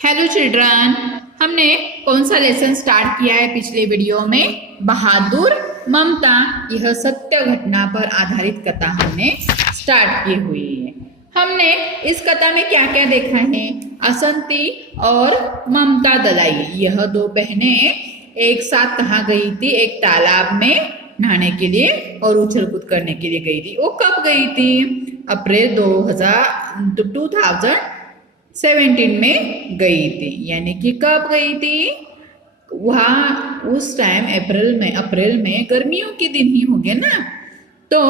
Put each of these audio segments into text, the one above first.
Hello children, हमने कौन सा लेसन स्टार्ट किया है पिछले वीडियो में? बहादुर ममता, यह सत्य घटना पर आधारित कथा हमने स्टार्ट की हुई है। हमने इस कथा में क्या क्या देखा है? असंती और ममता दलाई, यह दो बहनें एक साथ कहाँ गई थी? एक तालाब में नहाने के लिए और उछल कूद करने के लिए गई थी। वो कब गई थी? अप्रैल 2017 में गई थी। यानी कि कब गई थी? वहाँ उस टाइम अप्रैल में गर्मियों के दिन ही होंगे ना। तो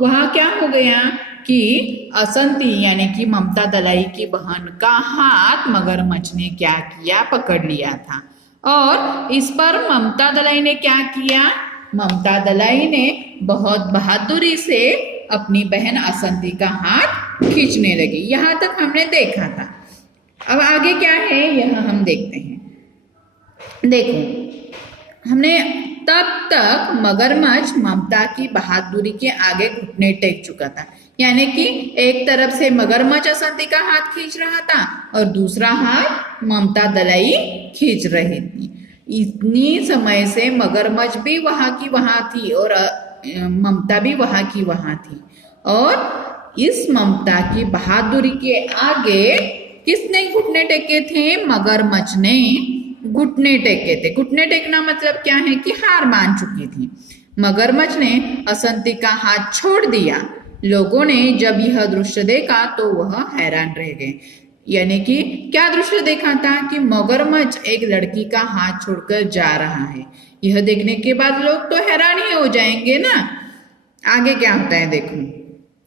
वहाँ क्या हो गया कि असंती यानी कि ममता दलाई की बहन का हाथ मगरमच्छ ने क्या किया? पकड़ लिया था। और इस पर ममता दलाई ने क्या किया? ममता दलाई ने बहुत बहादुरी से अपनी बहन असंती का हाथ खींचने लगी। यहाँ तक हमने देखा था। अब आगे क्या है यह हम देखते हैं। देखो, हमने तब तक मगरमच्छ ममता की बहादुरी के आगे घुटने टेक चुका था। यानी कि एक तरफ से मगरमच्छ असंती का हाथ खींच रहा था और दूसरा हाथ ममता दलाई खींच रही थी। इतनी समय से मगरमच्छ भी वहां की वहां थी और ममता भी वहां की वहां थी। और इस ममता की बहादुरी के आगे किसने घुटने टेके थे? मगरमच्छ ने घुटने टेके थे। घुटने टेकना मतलब क्या है कि हार मान चुकी थी। मगरमच्छ ने असंती का हाथ छोड़ दिया। लोगों ने जब यह दृश्य देखा तो वह हैरान रह गए। यानी कि क्या दृश्य देखा था कि मगरमच्छ एक लड़की का हाथ छोड़कर जा रहा है। यह देखने के बाद लोग तो हैरान ही हो जाएंगे ना। आगे क्या होता है देखो।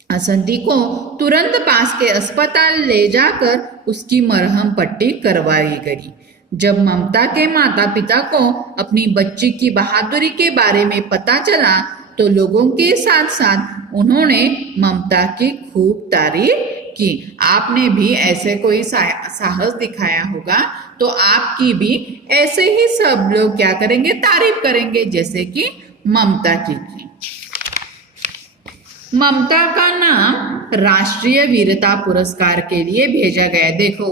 असंती को तुरंत पास के अस्पताल ले जाकर उसकी मरहम पट्टी करवाई गई। जब ममता के माता पिता को अपनी बच्ची की बहादुरी के बारे में पता चला तो लोगों के साथ साथ उन्होंने ममता की खूब तारीफ की। आपने भी ऐसे कोई साहस दिखाया होगा तो आपकी भी ऐसे ही सब लोग क्या करेंगे? तारीफ करेंगे, जैसे कि ममता की। ममता का नाम राष्ट्रीय वीरता पुरस्कार के लिए भेजा गया। देखो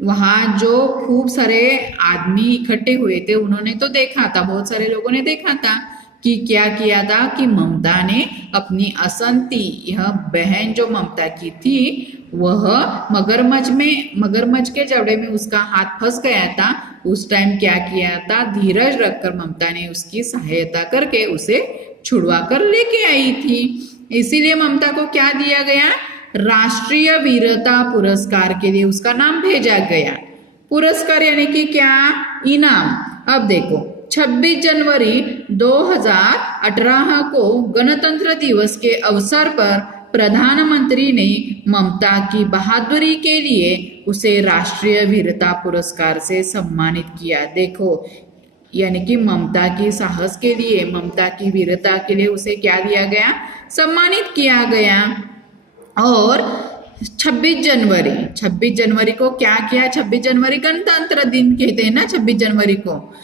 वहां जो खूब सारे आदमी इकट्ठे हुए थे उन्होंने तो देखा था, बहुत सारे लोगों ने देखा था कि क्या किया था कि ममता ने अपनी असंती, यह बहन जो ममता की थी, वह मगरमच्छ के जबड़े में उसका हाथ फंस गया था। उस टाइम क्या किया था? धीरज रखकर ममता ने उसकी सहायता करके उसे छुड़वा कर लेके आई थी। इसीलिए ममता को क्या दिया गया? राष्ट्रीय वीरता पुरस्कार के लिए उसका नाम भेजा गया। पुरस्कार यानी कि क्या? इनाम। अब देखो 26 जनवरी 2018 को गणतंत्र दिवस के अवसर पर प्रधानमंत्री ने ममता की बहादुरी के लिए उसे राष्ट्रीय वीरता पुरस्कार से सम्मानित किया। देखो, यानी कि ममता की साहस के लिए, ममता की वीरता के लिए उसे क्या दिया गया? सम्मानित किया गया। और 26 जनवरी को क्या किया? 26 जनवरी गणतंत्र दिन कहते हैं ना 26 जनवरी को।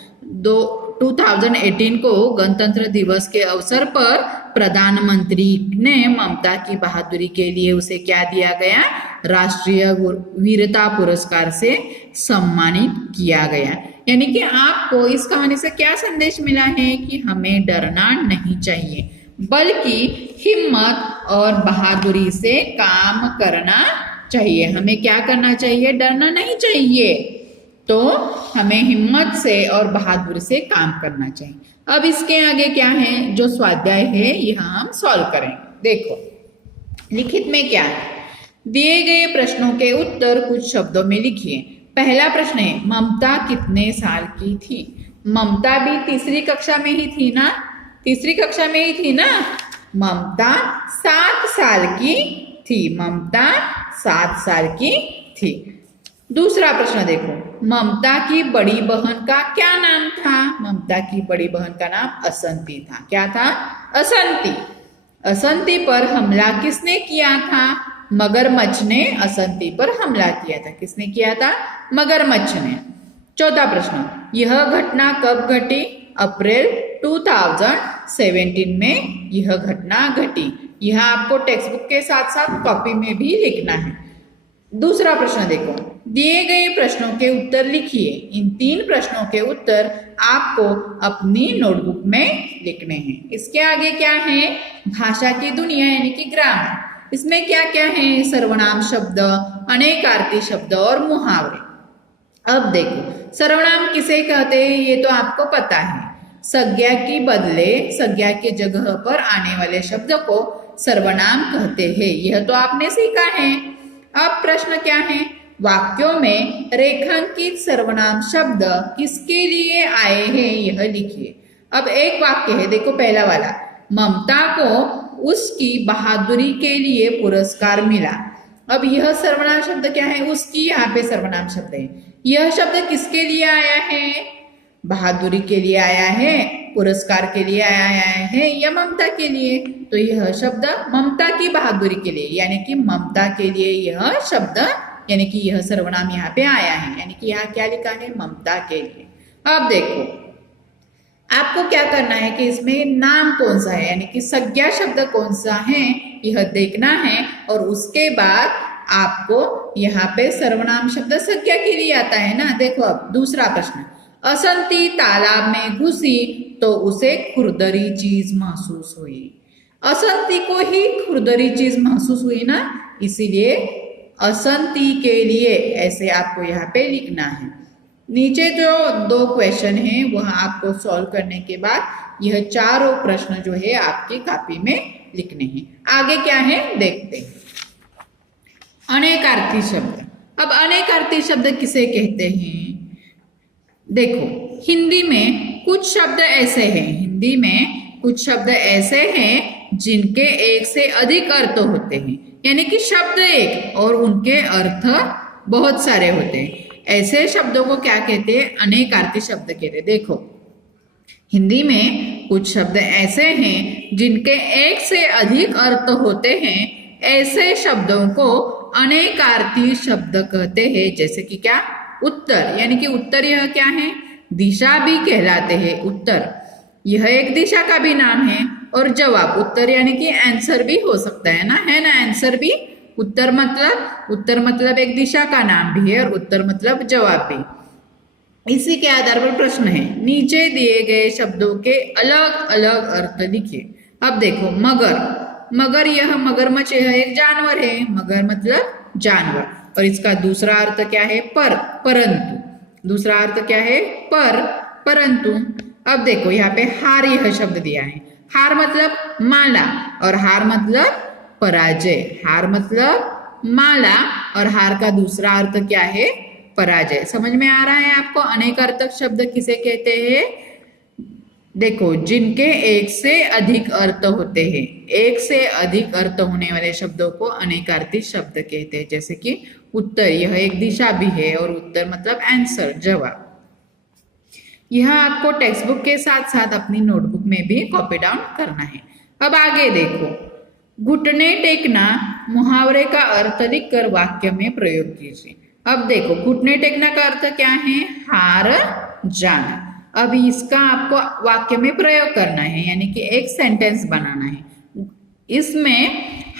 2018 को गणतंत्र दिवस के अवसर पर प्रधानमंत्री ने ममता की बहादुरी के लिए उसे क्या दिया गया? राष्ट्रीय वीरता पुरस्कार से सम्मानित किया गया। यानी कि आपको इस कहानी से क्या संदेश मिला है कि हमें डरना नहीं चाहिए, बल्कि हिम्मत और बहादुरी से काम करना चाहिए। हमें क्या करना चाहिए? डरना नहीं चाहिए। तो हमें हिम्मत से और बहादुरी से काम करना चाहिए। अब इसके आगे क्या है? जो स्वाध्याय है यह हम सॉल्व करेंगे। देखो लिखित में क्या है? दिए गए प्रश्नों के उत्तर कुछ शब्दों में लिखिए। पहला प्रश्न है, ममता कितने साल की थी? ममता भी तीसरी कक्षा में ही थी ना? तीसरी कक्षा में ही थी ना? ममता 7 साल की थी। ममता 7 साल की थी। दूसरा प्रश्न देखो, ममता की बड़ी बहन का क्या नाम था? ममता की बड़ी बहन का नाम असंती था। क्या था? असंती। असंती पर हमला किसने किया था? मगरमच्छ ने असंती पर हमला किया था। किसने किया था? मगरमच्छ ने। चौथा प्रश्न, यह घटना कब घटी? अप्रैल 2017 में यह घटना घटी। यह आपको टेक्स्ट बुक के साथ साथ कॉपी में भी लिखना है। दूसरा प्रश्न देखो, दिए गए प्रश्नों के उत्तर लिखिए। इन 3 प्रश्नों के उत्तर आपको अपनी नोटबुक में लिखने हैं। इसके आगे क्या है, भाषा की दुनिया यानी कि ग्रामर। इसमें क्या क्या है, सर्वनाम शब्द, अनेकार्थी शब्द और मुहावरे। अब देखो, सर्वनाम किसे कहते हैं ये तो आपको पता है। संज्ञा की बदले संज्ञा की जगह पर आने वाले शब्द को सर्वनाम कहते हैं, यह तो आपने सीखा है। अब प्रश्न क्या है, वाक्यों में रेखांकित सर्वनाम शब्द किसके लिए आए हैं यह लिखिए। अब एक वाक्य है, देखो पहला वाला, ममता को उसकी बहादुरी के लिए पुरस्कार मिला। अब यह सर्वनाम शब्द क्या है, उसकी यहाँ पे सर्वनाम शब्द है। यह शब्द किसके लिए आया है, बहादुरी के लिए आया है, पुरस्कार के लिए आया है या ममता के लिए। तो यह शब्द ममता की बहादुरी के लिए यानी कि ममता के लिए यह शब्द यानी कि यह सर्वनाम यहाँ पे आया है, यानी कि यहाँ क्या लिखा है, ममता के लिए। अब देखो आपको क्या करना है कि इसमें नाम कौन सा है यानी कि संज्ञा शब्द कौन सा है यह देखना है, और उसके बाद आपको यहाँ पे सर्वनाम शब्द संज्ञा के लिए आता है ना। देखो अब दूसरा प्रश्न, असंती तालाब में घुसी तो उसे खुरदरी चीज महसूस हुई। असंती को ही खुरदरी चीज महसूस हुई ना, इसीलिए असंती के लिए ऐसे आपको यहाँ पे लिखना है। नीचे जो 2 क्वेश्चन है वह आपको सॉल्व करने के बाद यह चारों प्रश्न जो है आपकी कॉपी में लिखने हैं। आगे क्या है देखते हैं। अनेकार्थी शब्द। अब अनेकार्थी शब्द किसे कहते हैं, देखो हिंदी में कुछ शब्द ऐसे हैं, हिंदी में कुछ शब्द ऐसे हैं जिनके एक से अधिक अर्थ होते हैं, यानी कि शब्द एक और उनके अर्थ बहुत सारे होते हैं। ऐसे शब्दों को क्या कहते हैं, अनेकार्थी शब्द कहते हैं। देखो हिंदी में कुछ शब्द ऐसे हैं जिनके एक से अधिक अर्थ होते हैं, ऐसे शब्दों को अनेकार्थी शब्द कहते हैं। जैसे कि क्या, उत्तर, यानी कि उत्तर यह क्या है, दिशा भी कहलाते हैं। उत्तर यह एक दिशा का भी नाम है, और जवाब उत्तर यानी कि आंसर भी हो सकता है ना आंसर भी। उत्तर मतलब एक दिशा का नाम भी है और उत्तर मतलब जवाब भी। इसी के आधार पर प्रश्न है, नीचे दिए गए शब्दों के अलग अलग अर्थ लिखिए। अब देखो मगर यह मगरमच्छ यह एक जानवर है, मगर मतलब जानवर, और इसका दूसरा अर्थ क्या है, परंतु। दूसरा अर्थ क्या है, परंतु। अब देखो यहाँ पे हार यह शब्द दिया है, हार मतलब माला और हार मतलब पराजय। हार मतलब माला और हार का दूसरा अर्थ क्या है, पराजय। समझ में आ रहा है आपको अनेकार्थक शब्द किसे कहते हैं। देखो जिनके एक से अधिक अर्थ होते हैं, एक से अधिक अर्थ होने वाले शब्दों को अनेकार्थी शब्द कहते हैं। जैसे कि उत्तर यह एक दिशा भी है और उत्तर मतलब आंसर, जवाब। यह आपको टेक्स्ट बुक के साथ साथ अपनी नोटबुक में भी कॉपी डाउन करना है। अब आगे देखो, घुटने टेकना मुहावरे का अर्थ लिखकर वाक्य में प्रयोग कीजिए। अब देखो घुटने टेकना का अर्थ क्या है, हार जाना। अब इसका आपको वाक्य में प्रयोग करना है, यानी कि एक सेंटेंस बनाना है। इसमें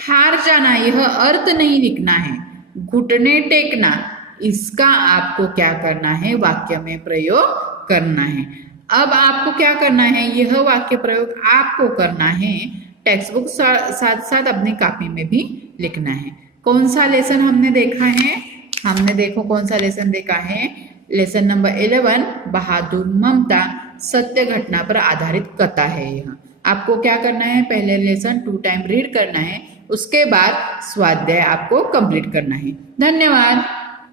हार जाना यह अर्थ नहीं लिखना है, घुटने टेकना इसका आपको क्या करना है, वाक्य में प्रयोग करना है। अब आपको क्या करना है, यह वाक्य प्रयोग आपको करना है, टेक्स्ट बुक साथ साथ अपनी कॉपी में भी लिखना है। कौन सा लेसन हमने देखा है, हमने देखो कौन सा लेसन देखा है, लेसन नंबर 11 बहादुर ममता सत्य घटना पर आधारित कथा है। यह आपको क्या करना है, पहले लेसन 2 टाइम रीड करना है, उसके बाद स्वाध्याय आपको कंप्लीट करना है। धन्यवाद।